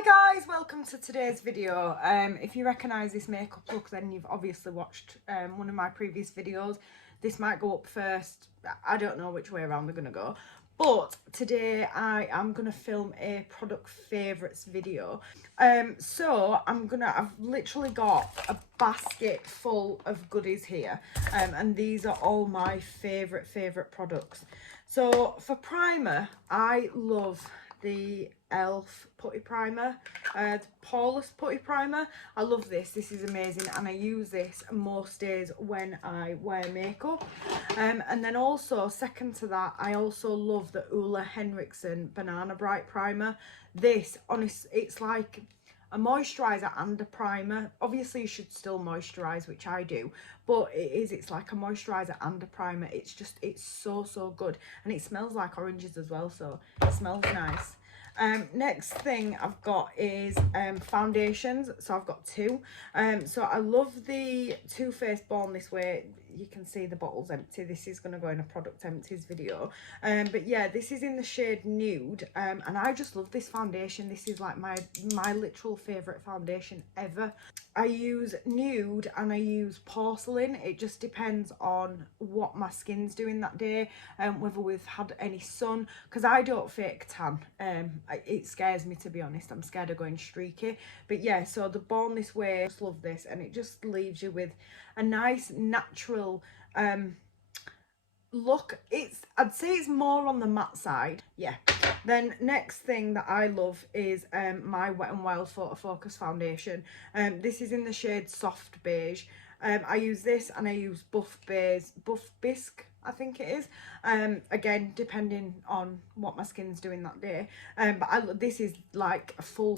Hi guys, welcome to today's video. If you recognise this makeup look, then you've obviously watched one of my previous videos. This might go up first. I don't know which way around they're going to go. But today I am going to film a product favourites video. I've literally got a basket full of goodies here. And these are all my favourite products. So for primer, I love the Elf putty primer, the poreless putty primer. I love this. This is amazing, and I use this most days when I wear makeup. And then also second to that, I also love the Ole Henriksen Banana Bright primer. This, honestly, it's like a moisturizer and a primer. Obviously you should still moisturize, which I do, but it's like a moisturizer and a primer. It's so good, and it smells like oranges as well, so it smells nice. Next thing I've got is foundations. So I've got two. So I love the Too Faced Born This Way. You can see the bottle's empty. This is going to go in a product empties video. But yeah, this is in the shade Nude, and I just love this foundation. This is like my literal favourite foundation ever. I use Nude and I use Porcelain. It just depends on what my skin's doing that day, whether we've had any sun, because I don't fake tan. It scares me, to be honest. I'm scared of going streaky. But yeah, so the Born This Way, I just love this, and it just leaves you with a nice natural look. I'd say it's more on the matte side. Yeah. Then next thing that I love is my Wet n Wild Photo Focus foundation. This is in the shade Soft Beige. I use this, and I use Buff Bisque, I think it is. Again, depending on what my skin's doing that day. But this is like a full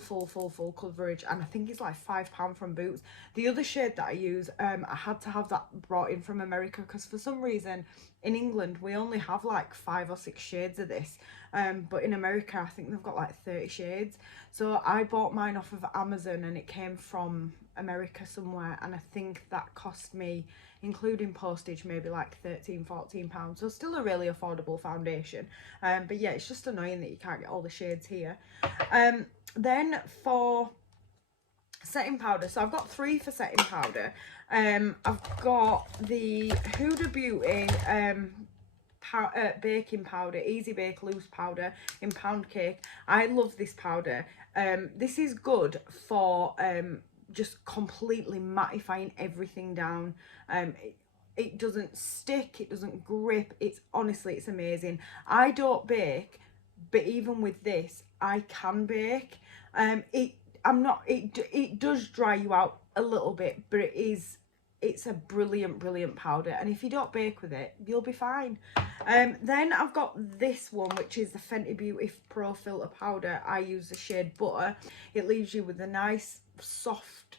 coverage, and I think it's like £5 from Boots. The other shade that I use, I had to have that brought in from America, because for some reason in England we only have like 5 or 6 shades of this. But in America I think they've got like 30 shades. So I bought mine off of Amazon, and it came from America somewhere, and I think that cost me, including postage, maybe like £13–14. So still a really affordable foundation. But yeah, it's just annoying that you can't get all the shades here. Then for setting powder, so I've got 3 for setting powder. I've got the Huda Beauty baking powder, Easy Bake Loose powder in pound cake. I love this powder. This is good for just completely mattifying everything down. It doesn't stick, it doesn't grip. It's amazing. I don't bake, but even with this I can bake. It does dry you out a little bit, but it's a brilliant powder, and if you don't bake with it, you'll be fine. Then I've got this one, which is the Fenty Beauty Pro Filter powder. I use the shade Butter. It leaves you with a nice soft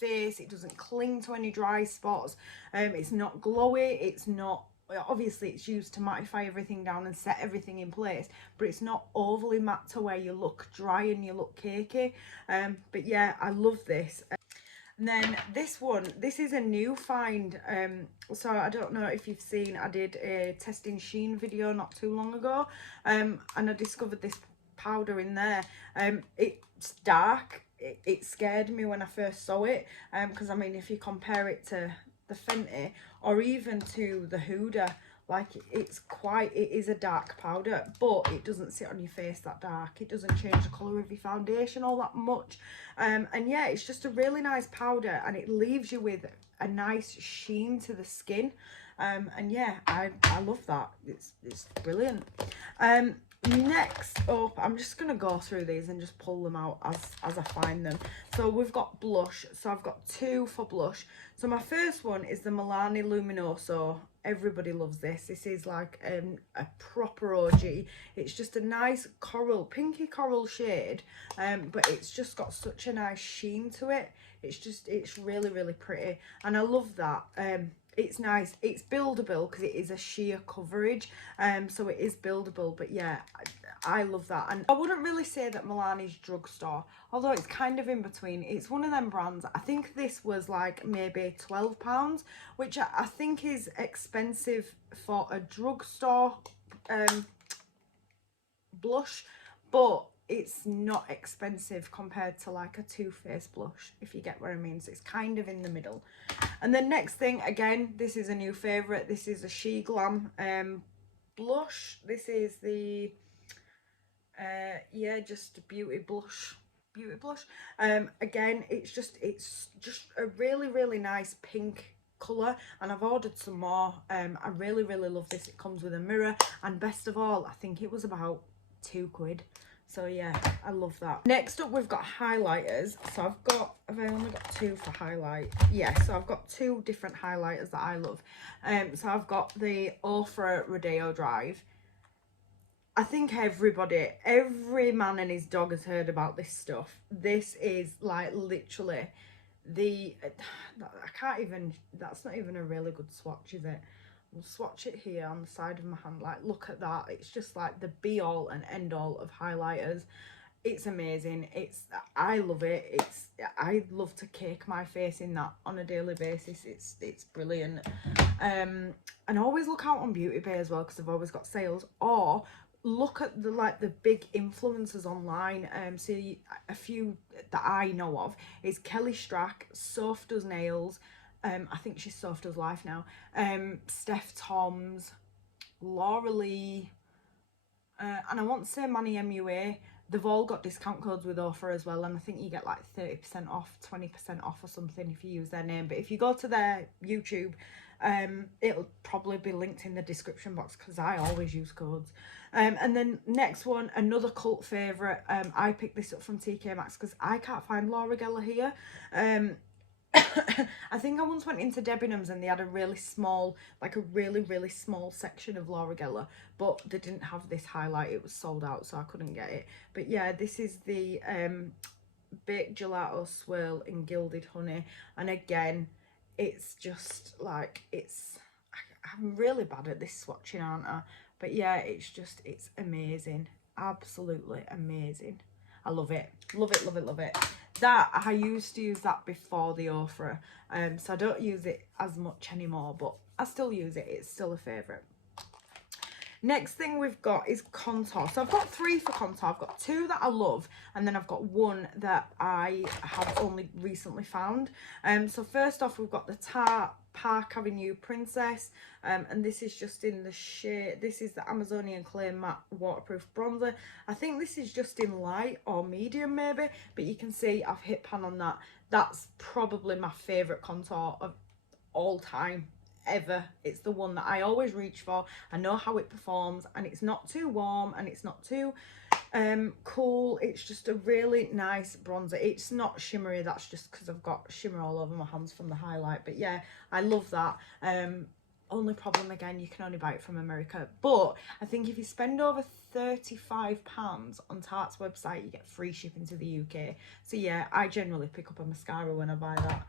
face. It doesn't cling to any dry spots. It's not glowy. It's not, obviously it's used to mattify everything down and set everything in place, but it's not overly matte to where you look dry and you look cakey. But yeah, I love this. And then this one, this is a new find. So I don't know if you've seen, I did a testing sheen video not too long ago, and I discovered this powder in there. It's dark. It scared me when I first saw it, because I mean, if you compare it to the Fenty or even to the Huda, like it is a dark powder, but it doesn't sit on your face that dark. It doesn't change the colour of your foundation all that much. And yeah, it's just a really nice powder, and it leaves you with a nice sheen to the skin. And yeah, I love that. It's brilliant. Next up, I'm just gonna go through these and just pull them out as I find them. So we've got blush. So I've got 2 for blush. So my first one is the Milani Luminoso. Everybody loves this. This is like a proper OG. It's just a nice pinky coral shade, but it's just got such a nice sheen to it. It's really pretty, and I love that. It's nice. It's buildable because it is a sheer coverage, so it is buildable. But yeah, I love that. And I wouldn't really say that Milani's drugstore, although it's kind of in between. It's one of them brands. I think this was like maybe £12, which I think is expensive for a drugstore blush, but it's not expensive compared to like a Too Faced blush, if you get what I mean. So it's kind of in the middle. And then next thing, again, this is a new favourite. This is a She Glam blush. This is the yeah, just a beauty blush. Again, it's just a really nice pink colour, and I've ordered some more. I really love this. It comes with a mirror, and best of all, I think it was about £2. So yeah, I love that. Next up, we've got highlighters. So have I only got 2 for highlight? Yeah, so I've got 2 different highlighters that I love. So I've got the Ofra Rodeo Drive. I think every man and his dog has heard about this stuff. This is like literally that's not even a really good swatch, is it? We'll swatch it here on the side of my hand. Like, look at that. It's just like the be all and end all of highlighters. It's amazing. I love it. I love to cake my face in that on a daily basis. It's brilliant. And always look out on Beauty Bay as well, because I've always got sales. Or look at the big influencers online. See, a few that I know of is Kelly Strack, Soph Does Nails. I think she's Soph Does Life now. Steph Toms, Laura Lee, and I want to say Manny MUA. They've all got discount codes with Ofra as well, and I think you get like 30% off, 20% off or something if you use their name. But if you go to their YouTube, it'll probably be linked in the description box, because I always use codes. And then next one, another cult favourite. I picked this up from TK Maxx because I can't find Laura Geller here. I think I once went into Debenhams and they had a really small, like a really small section of Laura Geller, but they didn't have this highlight. It was sold out, so I couldn't get it. But yeah, this is the Baked Gelato Swirl in Gilded Honey, and again, it's just like, I'm really bad at this swatching, aren't I? But yeah, it's amazing. Absolutely amazing. I love it. Love it. That, I used to use that before the Ofra. So I don't use it as much anymore, but I still use it. It's still a favourite. Next thing we've got is contour. So I've got 3 for contour. I've got 2 that I love, and then I've got 1 that I have only recently found. So first off, we've got the Tarte Park Avenue Princess, and this is just in the shade, this is the Amazonian Clay Matte Waterproof Bronzer. I think this is just in light or medium maybe, but you can see I've hit pan on that. That's probably my favourite contour of all time. Ever. It's the one that I always reach for. I know how it performs, and it's not too warm and it's not too cool. It's just a really nice bronzer. It's not shimmery, that's just because I've got shimmer all over my hands from the highlight. But yeah, I love that. Only problem, again, you can only buy it from America, but I think if you spend over £35 on Tarte's website, you get free shipping to the UK. So yeah, I generally pick up a mascara when I buy that.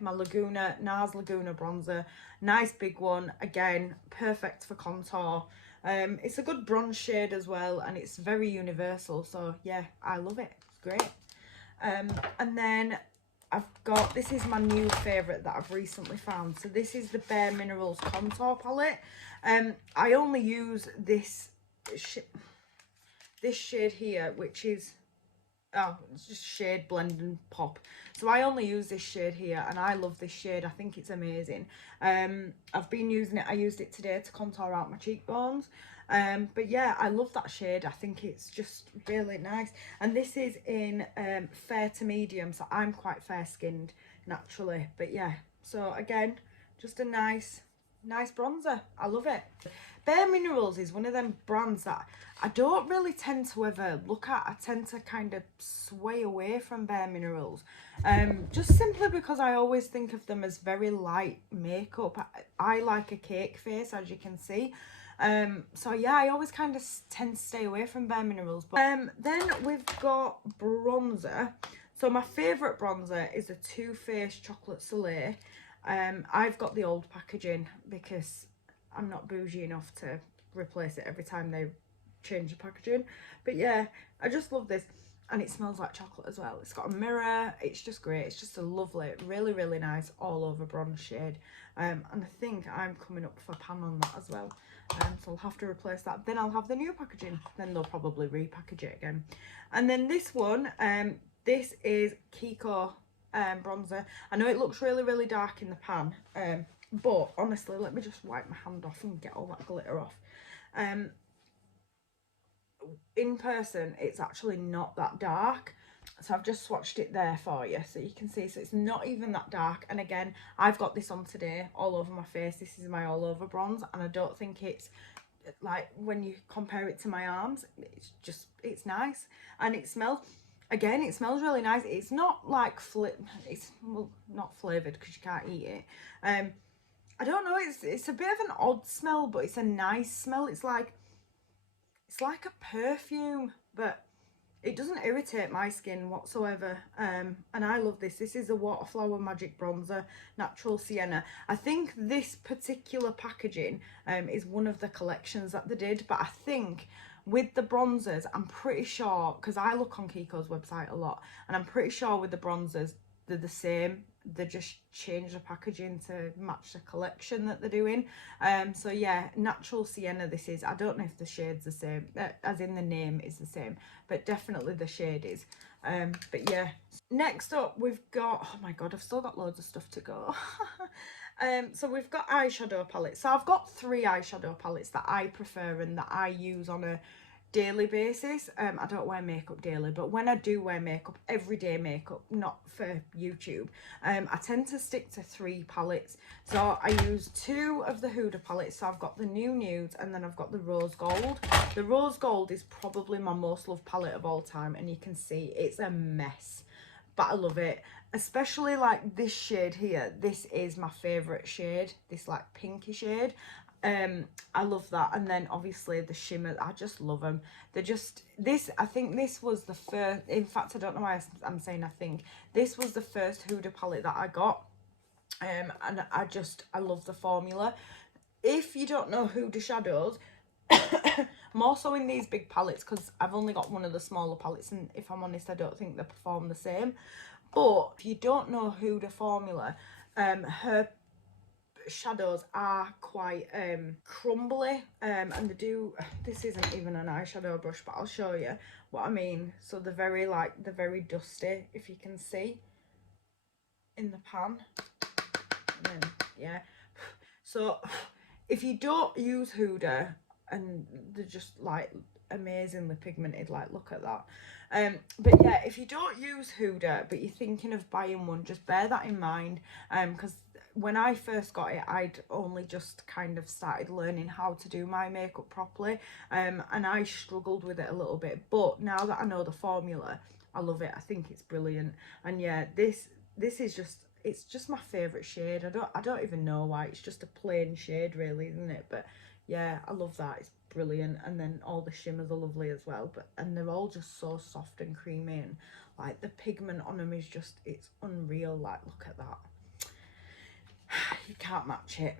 My NARS Laguna bronzer, nice big one, again, perfect for contour. It's a good bronze shade as well, and it's very universal, so yeah, I love it. It's great. And then I've got, this is my new favourite that I've recently found. So this is the Bare Minerals Contour Palette. I only use this shade here, which is, it's just shade blend and pop. So I only use this shade here, and I love this shade. I think it's amazing. I've been using it. I used it today to contour out my cheekbones. But yeah, I love that shade. I think it's just really nice. And this is in fair to medium, so I'm quite fair skinned naturally. But yeah, so again, just a nice bronzer. I love it. Bare Minerals is one of them brands that I don't really tend to ever look at. I tend to kind of sway away from Bare Minerals, just simply because I always think of them as very light makeup. I like a cake face, as you can see. So yeah, I always kind of tend to stay away from Bare Minerals. But then we've got bronzer. So my favourite bronzer is a Too Faced Chocolate Soleil. I've got the old packaging because I'm not bougie enough to replace it every time they change the packaging. But yeah, I just love this, and it smells like chocolate as well. It's got a mirror. It's just great. It's just a lovely, really nice all over bronze shade. And I think I'm coming up for pan on that as well. So I'll have to replace that. Then I'll have the new packaging. Then they'll probably repackage it again. And then this one, this is Kiko bronzer. I know it looks really, really dark in the pan, but honestly, let me just wipe my hand off and get all that glitter off. In person, it's actually not that dark. So I've just swatched it there for you so you can see. So it's not even that dark. And again, I've got this on today all over my face. This is my all over bronze, and I don't think it's like, when you compare it to my arms, it's nice. And it smells, again, it smells really nice. It's not like it's, well, not flavored because you can't eat it. I don't know, it's a bit of an odd smell, but it's a nice smell. It's like a perfume, but it doesn't irritate my skin whatsoever. And I love this. This is a Waterflower Magic Bronzer, Natural Sienna. I think this particular packaging is one of the collections that they did, but I think with the bronzers, I'm pretty sure, because I look on Kiko's website a lot, and I'm pretty sure with the bronzers, they're the same. They just change the packaging to match the collection that they're doing. So yeah, Natural Sienna this is. I don't know if the shade's the same, as in the name is the same, but definitely the shade is. But yeah, next up we've got, oh my god, I've still got loads of stuff to go. So we've got eyeshadow palettes. So I've got 3 eyeshadow palettes that I prefer and that I use on a daily basis. I don't wear makeup daily, but when I do wear makeup, everyday makeup, not for YouTube, I tend to stick to 3 palettes. So I use 2 of the Huda palettes. So I've got the New Nudes and then I've got the Rose Gold. The Rose Gold is probably my most loved palette of all time, and you can see it's a mess, but I love it. Especially like this shade here. This is my favourite shade, this like pinky shade. I love that. And then obviously the shimmer, I just love them. They're just, I think this was the first, in fact, I don't know why I'm saying I think, this was the first Huda palette that I got. And I love the formula. If you don't know Huda shadows, more so in these big palettes, because I've only got one of the smaller palettes, and if I'm honest, I don't think they perform the same. But if you don't know Huda formula, her shadows are quite crumbly, and they do, this isn't even an eyeshadow brush, but I'll show you what I mean. So they're very dusty, if you can see in the pan. And then yeah, so if you don't use Huda, and they're just like amazingly pigmented, like look at that. But yeah, if you don't use Huda but you're thinking of buying one, just bear that in mind, because when I first got it, I'd only just kind of started learning how to do my makeup properly, and I struggled with it a little bit. But now that I know the formula, I love it. I think it's brilliant. And yeah, this is just, it's just my favorite shade. I don't even know why. It's just a plain shade really, isn't it? But yeah, I love that. It's brilliant. And then all the shimmers are lovely as well, and they're all just so soft and creamy, and like the pigment on them is just, it's unreal. Like look at that. You can't match it.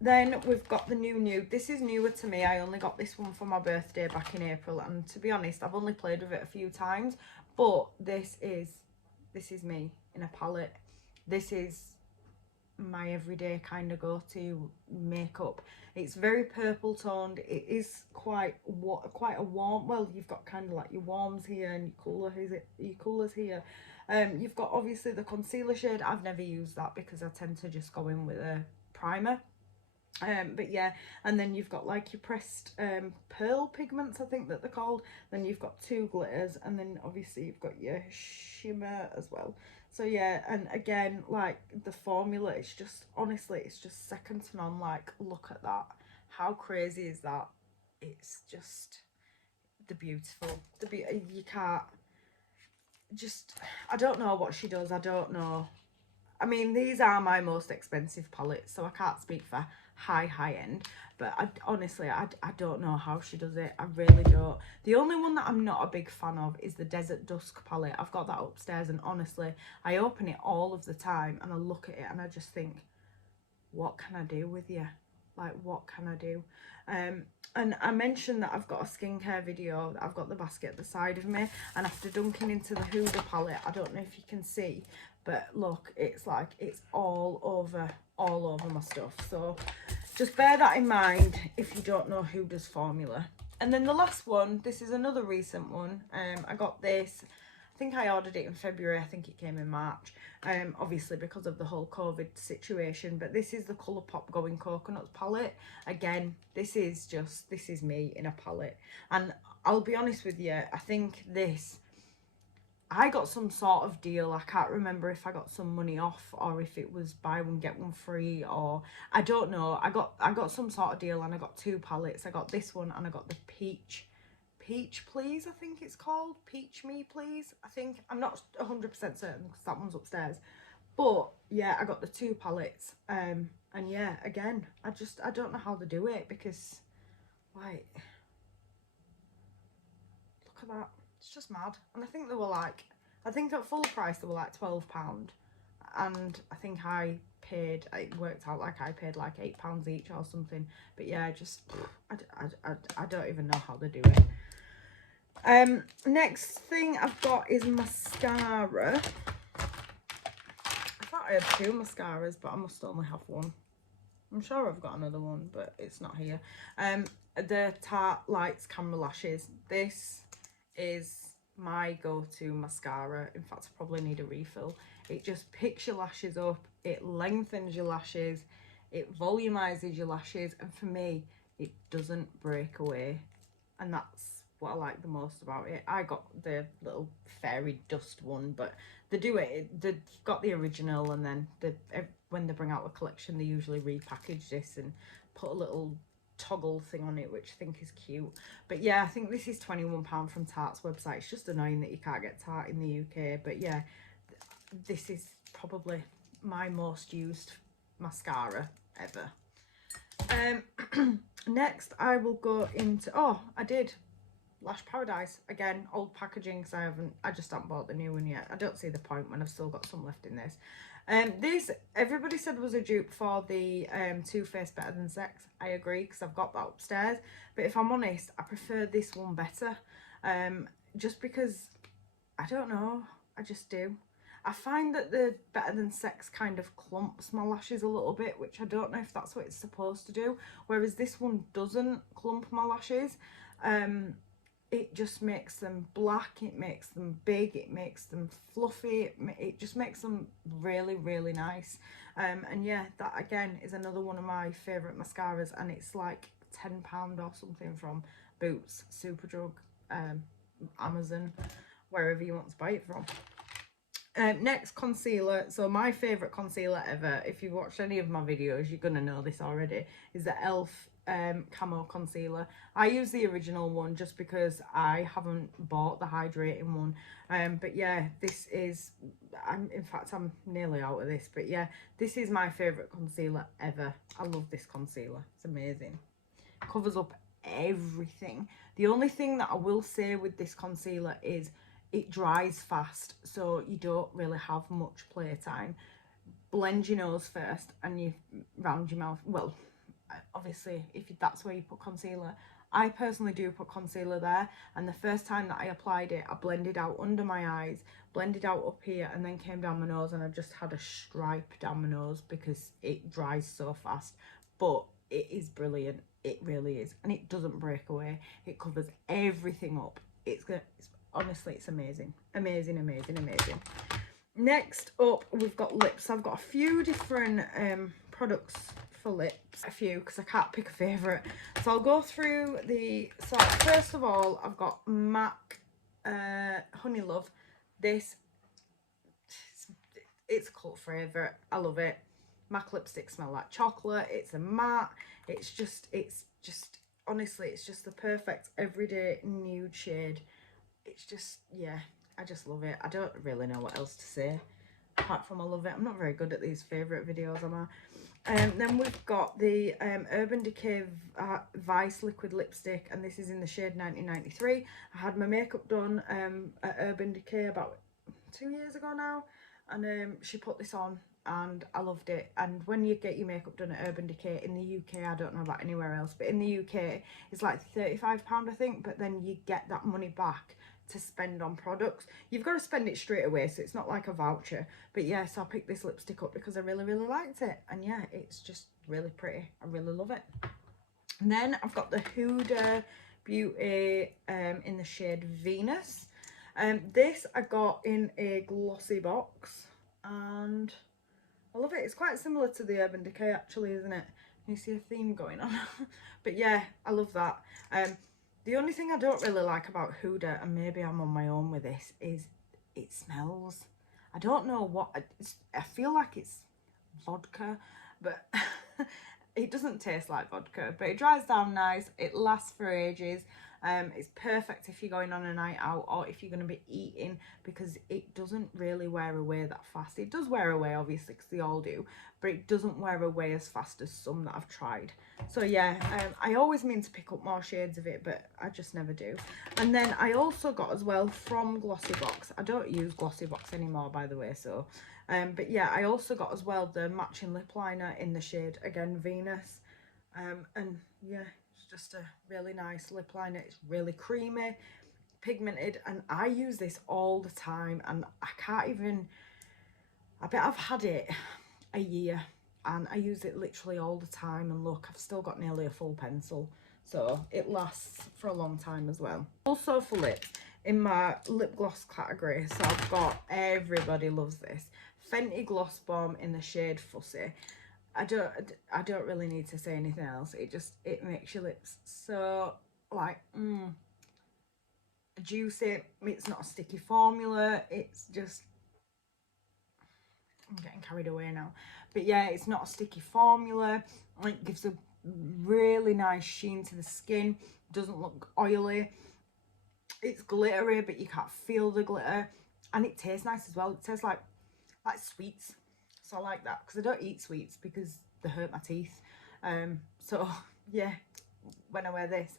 Then we've got the New Nude. This is newer to me. I only got this one for my birthday back in April, and to be honest, I've only played with it a few times, but this is me in a palette. This is my everyday kind of go-to makeup. It's very purple toned. It is quite a warm, well, you've got kind of like your warms here and your colours here. You've got obviously the concealer shade. I've never used that because I tend to just go in with a primer. But yeah, and then you've got like your pressed pearl pigments, I think that they're called. Then you've got 2 glitters, and then obviously you've got your shimmer as well. So yeah, and again, like the formula, it's just, honestly, it's just second to none. Like look at that. How crazy is that? It's just, the beautiful, you can't just, I don't know what she does. I don't know. I mean, these are my most expensive palettes, so I can't speak for high end, but honestly, I don't know how she does it. I really don't. The only one that I'm not a big fan of is the Desert Dusk palette. I've got that upstairs, and honestly, I open it all of the time and I look at it and I just think, what can I do with you? Like, what can I do? And I mentioned that I've got a skincare video. I've got the basket at the side of me, and after dunking into the Huda palette, I don't know if you can see, but look, it's like, it's all over my stuff. So just bear that in mind if you don't know who does formula. And then the last one, this is another recent one. I got this, I think I ordered it in February, I think it came in March, obviously because of the whole COVID situation. But this is the Colourpop Going Coconuts palette. Again, this is me in a palette. And I'll be honest with you, I think I got some sort of deal. I can't remember if I got some money off or if it was buy one get one free, or I don't know. I got some sort of deal, and I got 2 palettes. I got this one and I got the Peach Please, I think it's called. Peach Me Please, I think. I'm not 100% certain because that one's upstairs. But yeah, I got the 2 palettes. And yeah, again, I don't know how to do it, because like, look at that. It's just mad. And I think they were like, I think at full price they were like £12, and I think it worked out like I paid like £8 each or something. But yeah, just I don't even know how to do it. Next thing I've got is mascara. I thought I had 2 mascaras, but I must only have 1. I'm sure I've got another one, but it's not here. The Tarte Lights Camera Lashes. This is my go-to mascara. In fact, I probably need a refill. It just picks your lashes up, it lengthens your lashes, it volumizes your lashes, and for me, it doesn't break away. And that's what I like the most about it. I got the little fairy dust one, but they do it, they've got the original, and then when they bring out a collection, they usually repackage this and put a little toggle thing on it, which I think is cute. But yeah, I think this is £21 from Tarte's website. It's just annoying that you can't get Tarte in the UK. But yeah, this is probably my most used mascara ever. Next I will go into, I did Lash Paradise again, old packaging, because I just haven't bought the new one yet. I don't see the point when I've still got some left in this. This, everybody said was a dupe for the Too Faced Better Than Sex. I agree, because I've got that upstairs. But if I'm honest, I prefer this one better. Just because, I don't know, I just do. I find that the Better Than Sex kind of clumps my lashes a little bit, which I don't know if that's what it's supposed to do. Whereas this one doesn't clump my lashes. It just makes them black, it makes them big, it makes them fluffy, it just makes them really, really nice. And yeah, that again is another one of my favourite mascaras, and it's like £10 or something from Boots, Superdrug, Amazon, wherever you want to buy it from. Next, concealer. So my favourite concealer ever, if you've watched any of my videos, you're going to know this already, is the e.l.f. Camo concealer. I use the original one just because I haven't bought the hydrating one. But yeah, this is, in fact, I'm nearly out of this. But yeah, this is my favourite concealer ever. I love this concealer. It's amazing. Covers up everything. The only thing that I will say with this concealer is it dries fast, so you don't really have much playtime. Blend your nose first and you round your mouth. Well, obviously if that's where you put concealer. I personally do put concealer there, and the first time that I applied it, I blended out under my eyes, blended out up here, and then came down my nose, and I just had a stripe down my nose because it dries so fast. But it is brilliant, it really is, and it doesn't break away. It covers everything up. Honestly, it's amazing, amazing, amazing, amazing. Next up, we've got lips. I've got a few different products for lips, a few, because I can't pick a favourite. So I'll go through the, so first of all, I've got MAC Honey Love. This, it's a cult favourite, I love it. MAC lipstick smell like chocolate, it's a matte, it's just, honestly, it's just the perfect everyday nude shade. It's just, yeah, I just love it. I don't really know what else to say apart from I love it. I'm not very good at these favourite videos, am I? Then we've got the Urban Decay Vice Liquid Lipstick, and this is in the shade 1993. I had my makeup done at Urban Decay about 2 years ago now, and she put this on and I loved it. And when you get your makeup done at Urban Decay in the UK, I don't know about anywhere else, but in the UK it's like £35 I think, but then you get that money back to spend on products. You've got to spend it straight away, so it's not like a voucher. But yeah, so I picked this lipstick up because I really, really liked it. And yeah, it's just really pretty. I really love it. And then I've got the Huda Beauty in the shade Venus. This I got in a glossy box, and I love it. It's quite similar to the Urban Decay actually, isn't it? You see a theme going on. But yeah, I love that. The only thing I don't really like about Huda, and maybe I'm on my own with this, is it smells. I don't know what, I feel like it's vodka, but it doesn't taste like vodka, but it dries down nice. It lasts for ages. It's perfect if you're going on a night out or if you're going to be eating, because it doesn't really wear away that fast. It does wear away, obviously, because they all do, but it doesn't wear away as fast as some that I've tried. So yeah, I always mean to pick up more shades of it, but I just never do. And then I also got as well from Glossybox. I don't use Glossybox anymore, by the way, so but yeah, I also got as well the matching lip liner in the shade, again, Venus. And yeah, it's just a really nice lip liner. It's really creamy, pigmented, and I use this all the time, and I can't even, I bet I've had it a year and I use it literally all the time, and look, I've still got nearly a full pencil, so it lasts for a long time as well. Also for lips, in my lip gloss category, so I've got, everybody loves this, Fenty Gloss Bomb in the shade Fussy. I don't really need to say anything else. It makes your lips so like juicy. It's not a sticky formula. It's just, I'm getting carried away now, but yeah, it's not a sticky formula. It gives a really nice sheen to the skin. Doesn't look oily. It's glittery, but you can't feel the glitter, and it tastes nice as well. It tastes like sweets, so I like that, because I don't eat sweets because they hurt my teeth. So yeah, when I wear this,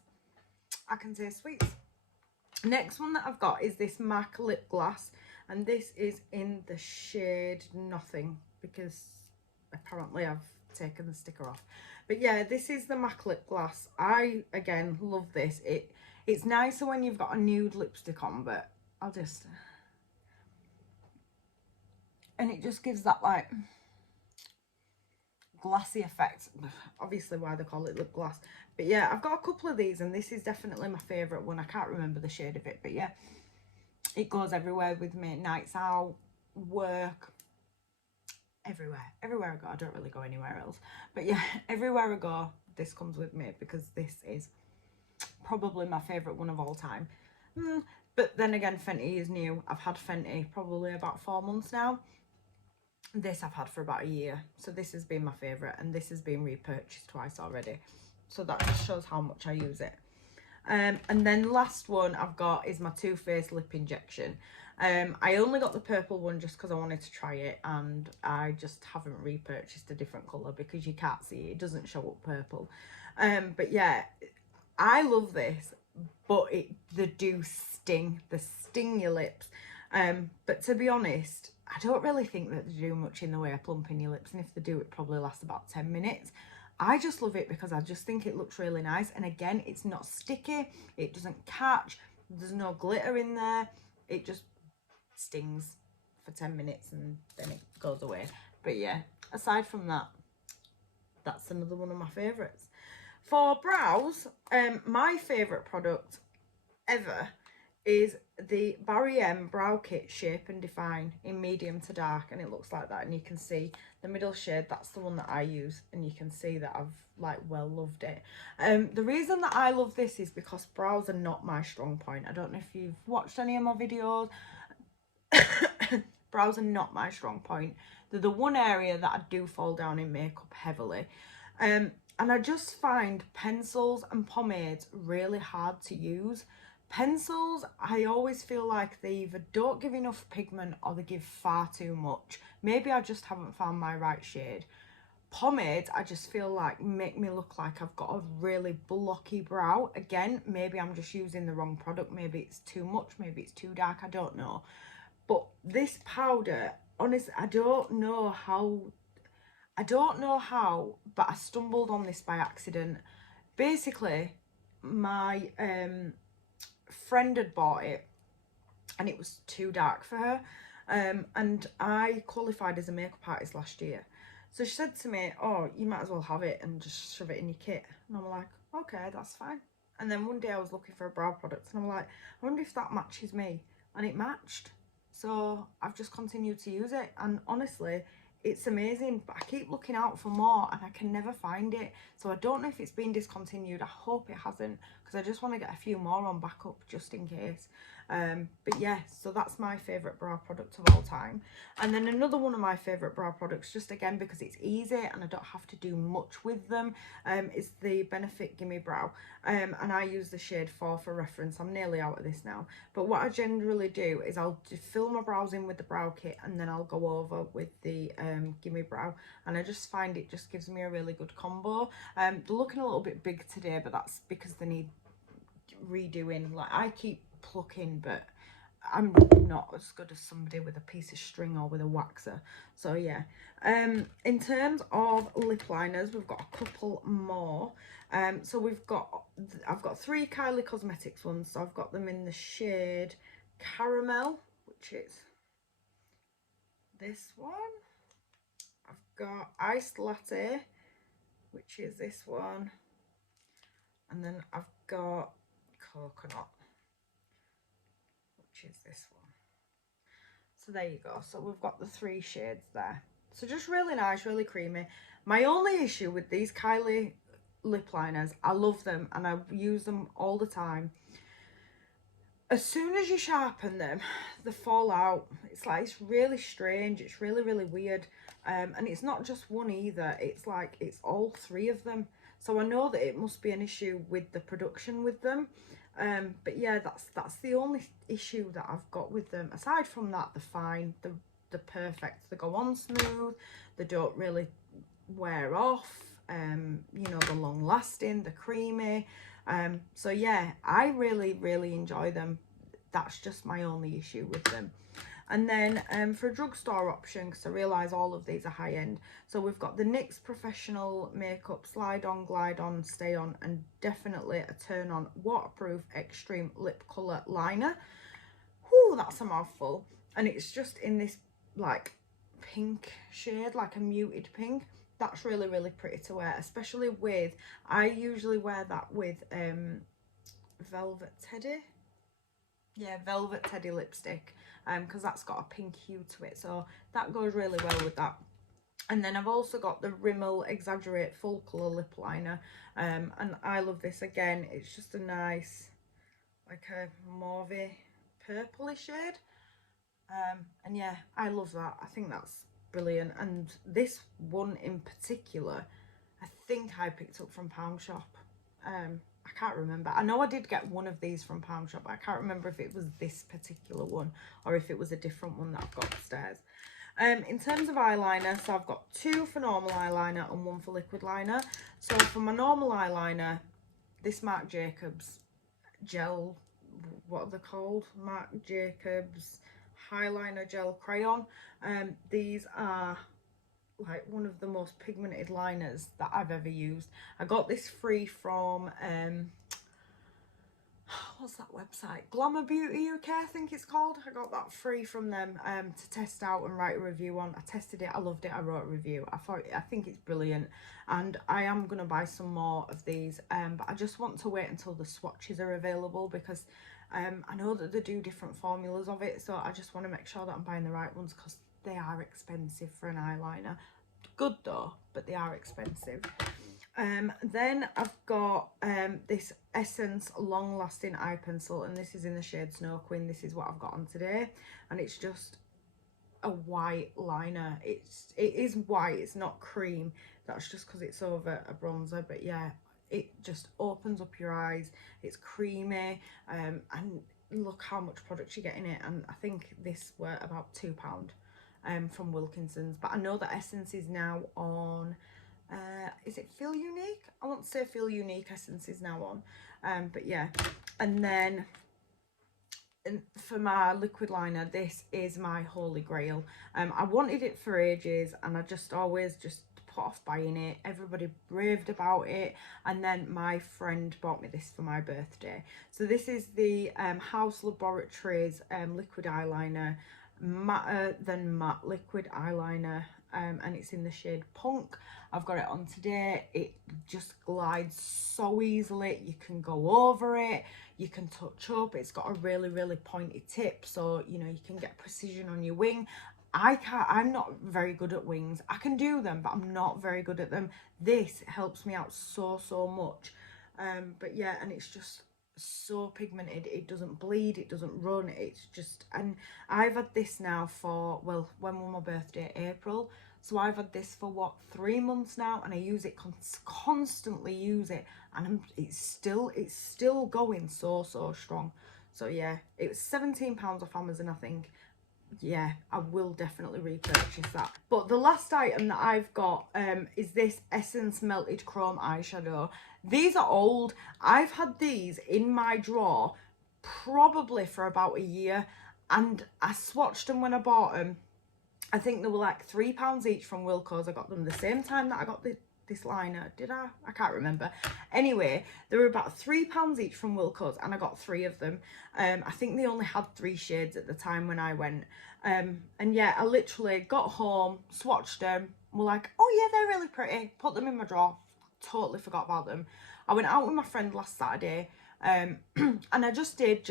I can taste sweets. Next one that I've got is this MAC lip gloss, and this is in the shade Nothing, because apparently I've taken the sticker off. But yeah, this is the MAC lip gloss. I again love this. It's nicer when you've got a nude lipstick on, but I'll just, and it just gives that like glassy effect, obviously why they call it lip gloss. But yeah, I've got a couple of these, and this is definitely my favorite one. I can't remember the shade of it, but yeah, it goes everywhere with me. Nights out, work, everywhere I go. I don't really go anywhere else, but yeah, everywhere I go, this comes with me, because this is probably my favorite one of all time. But then again, Fenty is new. I've had Fenty probably about 4 months now. This I've had for about a year, so this has been my favorite, and this has been repurchased twice already, so that just shows how much I use it. And then last one I've got is my Too Faced lip injection. I only got the purple one just because I wanted to try it, and I just haven't repurchased a different colour because you can't see it, it doesn't show up purple. But yeah, I love this, but they do sting your lips. But to be honest, I don't really think that they do much in the way of plumping your lips, and if they do, it probably lasts about 10 minutes. I just love it because I just think it looks really nice, and again, it's not sticky, it doesn't catch, there's no glitter in there, it just stings for 10 minutes and then it goes away. But yeah, aside from that, that's another one of my favourites. For brows, my favourite product ever is the Barry M Brow Kit Shape and Define in medium to dark, and it looks like that, and you can see the middle shade, that's the one that I use, and you can see that I've like well loved it. The reason that I love this is because brows are not my strong point. I don't know if you've watched any of my videos. Brows are not my strong point. They're the one area that I do fall down in makeup heavily, and I just find pencils and pomades really hard to use. Pencils, I always feel like they either don't give enough pigment or they give far too much. Maybe I just haven't found my right shade. Pomades, I just feel like make me look like I've got a really blocky brow. Again, maybe I'm just using the wrong product. Maybe it's too much, maybe it's too dark, I don't know. But this powder, honestly, I don't know how, but I stumbled on this by accident. Basically, my friend had bought it and it was too dark for her. And I qualified as a makeup artist last year. So she said to me, oh, you might as well have it and just shove it in your kit. And I'm like, okay, that's fine. And then one day I was looking for a brow product and I'm like, I wonder if that matches me. And it matched. So I've just continued to use it. And honestly, it's amazing, but I keep looking out for more and I can never find it. So I don't know if it's been discontinued. I hope it hasn't, because I just want to get a few more on backup just in case. But yeah, so that's my favourite brow product of all time. And then another one of my favourite brow products, just again because it's easy and I don't have to do much with them, is the Benefit Gimme Brow. And I use the shade 4 for reference. I'm nearly out of this now. But what I generally do is I'll fill my brows in with the brow kit and then I'll go over with the Gimme Brow. And I just find it just gives me a really good combo. They're looking a little bit big today, but that's because they need redoing. Like, I keep plucking, but I'm not as good as somebody with a piece of string or with a waxer. So yeah, in terms of lip liners, we've got a couple more. So I've got 3 Kylie Cosmetics ones. So I've got them in the shade Caramel, which is this one. I've got Iced Latte, which is this one. And then I've got Coconut, which is this one. So there you go. So we've got the 3 shades there. So just really nice, really creamy. My only issue with these Kylie lip liners, I love them and I use them all the time. As soon as you sharpen them, they fall out. It's like, it's really strange. It's really, really weird. And it's not just one either. It's like, it's all 3 of them. So I know that it must be an issue with the production with them. But yeah, that's the only issue that I've got with them. Aside from that, they're fine. They're perfect. They go on smooth. They don't really wear off. You know, they're long lasting. They're creamy. So yeah, I really, really enjoy them. That's just my only issue with them. And then for a drugstore option, because I realise all of these are high end, so we've got the NYX Professional Makeup Slide On, Glide On, Stay On, and definitely a Turn On Waterproof Extreme Lip Colour Liner. Whew, that's a mouthful. And it's just in this like pink shade, like a muted pink. That's really, really pretty to wear, especially with, I usually wear that with Velvet Teddy. Yeah, Velvet Teddy lipstick, because that's got a pink hue to it, so that goes really well with that. And then I've also got the Rimmel Exaggerate Full Colour Lip Liner, and I love this. Again, it's just a nice, like a mauve purpley shade, and yeah, I love that. I think that's brilliant. And this one in particular, I think I picked up from Pound Shop. I can't remember. I know I did get one of these from Pound Shop, but I can't remember if it was this particular one or if it was a different one that I've got upstairs. In terms of eyeliner, so I've got 2 for normal eyeliner and 1 for liquid liner. So for my normal eyeliner, this Marc Jacobs gel, what are they called? Marc Jacobs Highliner Gel Crayon. These are like one of the most pigmented liners that I've ever used. I got this free from what's that website, Glamour Beauty UK I think it's called. I got that free from them to test out and write a review on. I tested it, I loved it, I wrote a review. I think it's brilliant, and I am going to buy some more of these, but I just want to wait until the swatches are available, because I know that they do different formulas of it, so I just want to make sure that I'm buying the right ones, because they are expensive for an eyeliner. Good though, but they are expensive. Then I've got this Essence Long Lasting Eye Pencil, and this is in the shade Snow Queen. This is what I've got on today, and it's just a white liner. It is white, it's not cream. That's just because it's over a bronzer, but yeah, it just opens up your eyes. It's creamy, and look how much product you get in it. And I think this were about £2 from Wilkinson's, but I know that Essence is now on is it Feel Unique? I want to say Feel Unique Essence is now on, but yeah. And then for my liquid liner, this is my Holy Grail. I wanted it for ages, and I just always just put off buying it. Everybody raved about it, and then my friend bought me this for my birthday. So this is the House Laboratories liquid eyeliner, matter than matte liquid eyeliner, and it's in the shade Punk. I've got it on today. It just glides so easily. You can go over it, you can touch up. It's got a really, really pointy tip, so you know you can get precision on your wing. I'm not very good at wings. I can do them, but I'm not very good at them. This helps me out so much. But yeah, and it's just so pigmented. It doesn't bleed, it doesn't run, it's just, and I've had this now for, well, when was my birthday? April. So I've had this for what, 3 months now, and I use it constantly use it, and it's still going so strong. So yeah, it was £17 off Amazon, I think. Yeah, I will definitely repurchase that. But the last item that I've got is this Essence Melted Chrome eyeshadow. These are old. I've had these in my drawer probably for about a year, and I swatched them when I bought them. I think they were like £3 each from Wilko's. I got them the same time that I got this liner. Did I? I can't remember. Anyway, they were about £3 each from Wilko's, and I got 3 of them. I think they only had 3 shades at the time when I went. And yeah, I literally got home, swatched them, were like, oh yeah, they're really pretty. Put them in my drawer. Totally forgot about them. I went out with my friend last Saturday. And I just did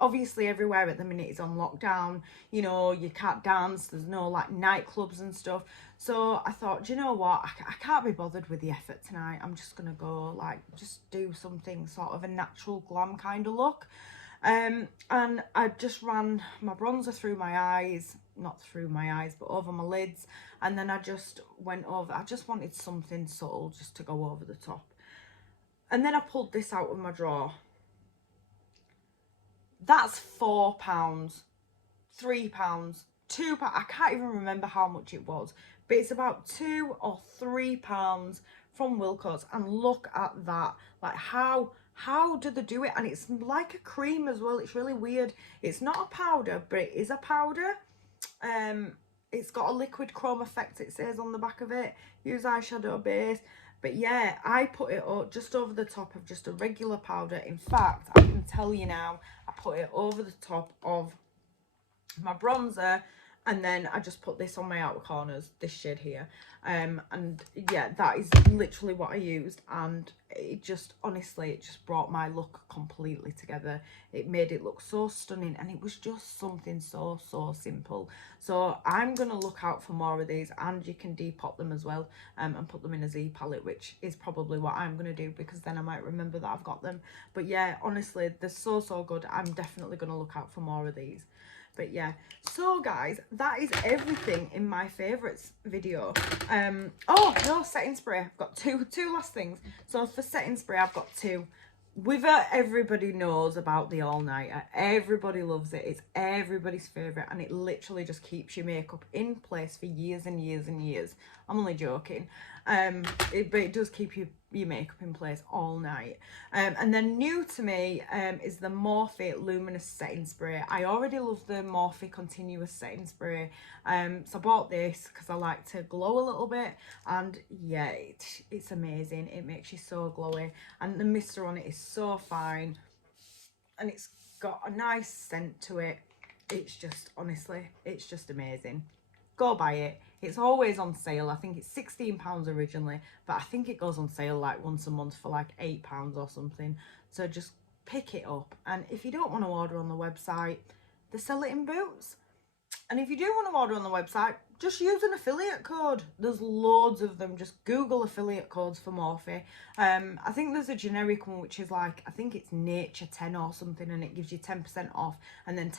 obviously everywhere at the minute is on lockdown, you know, you can't dance, there's no like nightclubs and stuff. So I thought, do you know what, I can't be bothered with the effort tonight. I'm just gonna go like just do something sort of a natural glam kind of look. And I just ran my bronzer through my eyes, not through my eyes but over my lids, and then I just went over, I just wanted something subtle just to go over the top. And then I pulled this out of my drawer. That's £4, £3, £2. I can't even remember how much it was, but it's about £2 or £3 from Wilko's. And look at that! Like how do they do it? And it's like a cream as well. It's really weird. It's not a powder, but it is a powder. It's got a liquid chrome effect. It says on the back of it. Use eyeshadow base. But yeah, I put it up just over the top of just a regular powder. In fact, I can tell you now, I put it over the top of my bronzer, and then I just put this on my outer corners, this shade here. And yeah, that is literally what I used, and it just, honestly, it just brought my look completely together. It made it look so stunning, and it was just something so simple. So I'm gonna look out for more of these, and you can depot them as well, and put them in a Z palette, which is probably what I'm gonna do, because then I might remember that I've got them. But yeah, honestly, they're so good. I'm definitely gonna look out for more of these. But yeah, so guys, that is everything in my favourites video. Oh no, setting spray. I've got two last things. So for setting spray, I've got 2. Wither, everybody knows about the all-nighter. Everybody loves it. It's everybody's favourite, and it literally just keeps your makeup in place for years and years and years. I'm only joking. But it does keep your makeup in place all night. And then new to me is the Morphe Luminous Setting Spray. I already love the Morphe Continuous Setting Spray. So I bought this because I like to glow a little bit, and yeah, it's amazing. It makes you so glowy, and the mister on it is so fine, and it's got a nice scent to it. It's just, honestly, it's just amazing. Go buy it. It's always on sale. I think it's £16 originally, but I think it goes on sale like once a month for like £8 or something. So just pick it up. And if you don't want to order on the website, they sell it in Boots. And if you do want to order on the website, just use an affiliate code. There's loads of them. Just Google affiliate codes for Morphe. I think there's a generic one which is like, I think it's Nature 10 or something, and it gives you 10% off, and then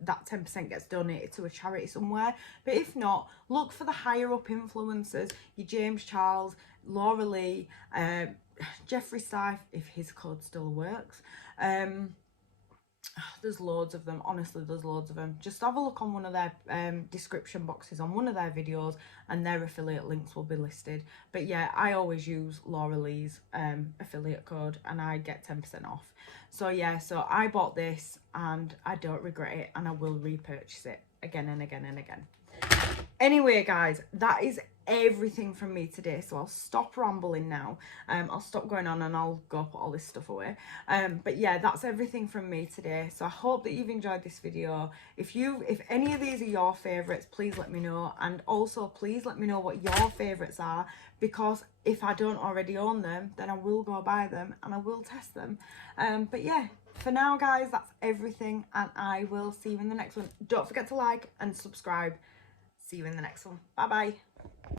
that 10% gets donated to a charity somewhere. But if not, look for the higher up influencers, your James Charles, Laura Lee, Jeffree Star, if his code still works. There's loads of them. Honestly, there's loads of them. Just have a look on one of their description boxes on one of their videos, and their affiliate links will be listed. But yeah, I always use Laura Lee's affiliate code, and I get 10% off. So yeah, so I bought this, and I don't regret it, and I will repurchase it again and again and again. Anyway, guys, that is everything from me today, so I'll stop rambling now. I'll stop going on and I'll go put all this stuff away. But yeah, that's everything from me today, so I hope that you've enjoyed this video. If any of these are your favorites, please let me know, and also please let me know what your favorites are, because if I don't already own them, then I will go buy them and I will test them. But yeah, for now guys, that's everything, and I will see you in the next one. Don't forget to like and subscribe. See you in the next one. Bye bye.